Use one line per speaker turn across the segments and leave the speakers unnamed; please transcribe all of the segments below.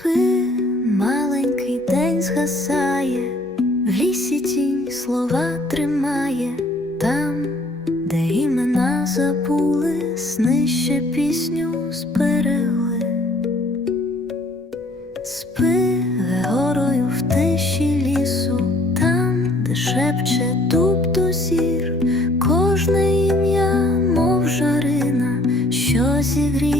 Спи, маленький день згасає, в лісі тінь слова тримає, там, де імена забули, сни ще пісню зберегли. Спи горою в тиші лісу, там, де шепче дуб до зір, кожне ім'я, мов жарина, що зігріє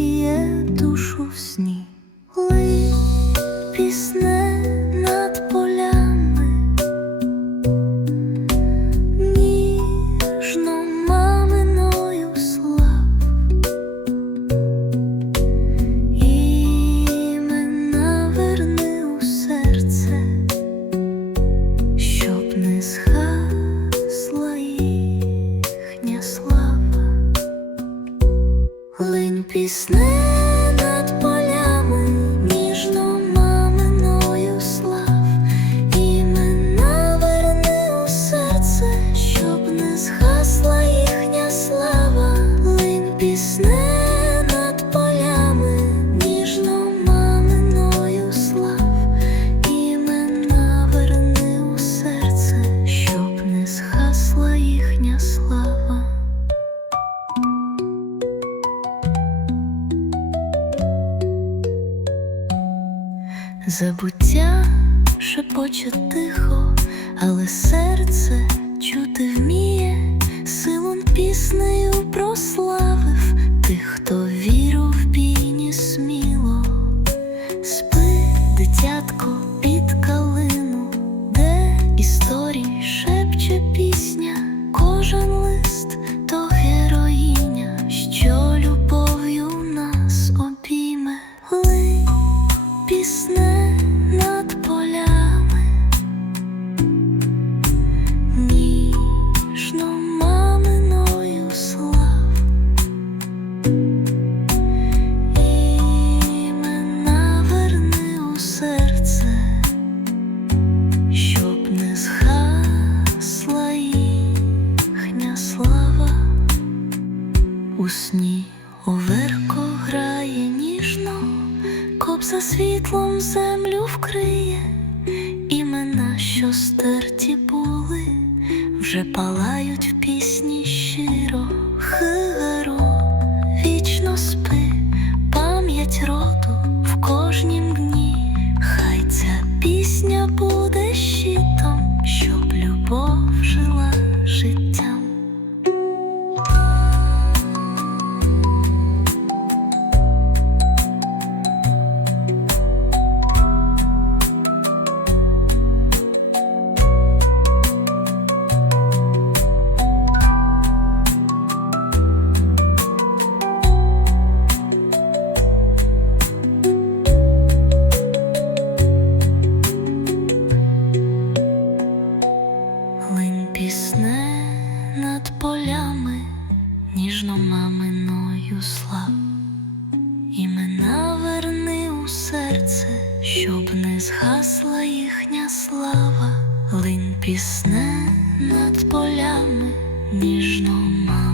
Линь Забуття шепоче тихо, але серце чути вміє, силом піснею прославив тих, хто віру в бійні сміло. Спи, дитятко, У сні. Оверко грає ніжно, кобза світлом землю вкриє, імена, що стерті були, вже палають в пісні ніжно маминою слав. Імена верни у серце, щоб не згасла їхня слава. Линь пісне над полями, ніжно маминою.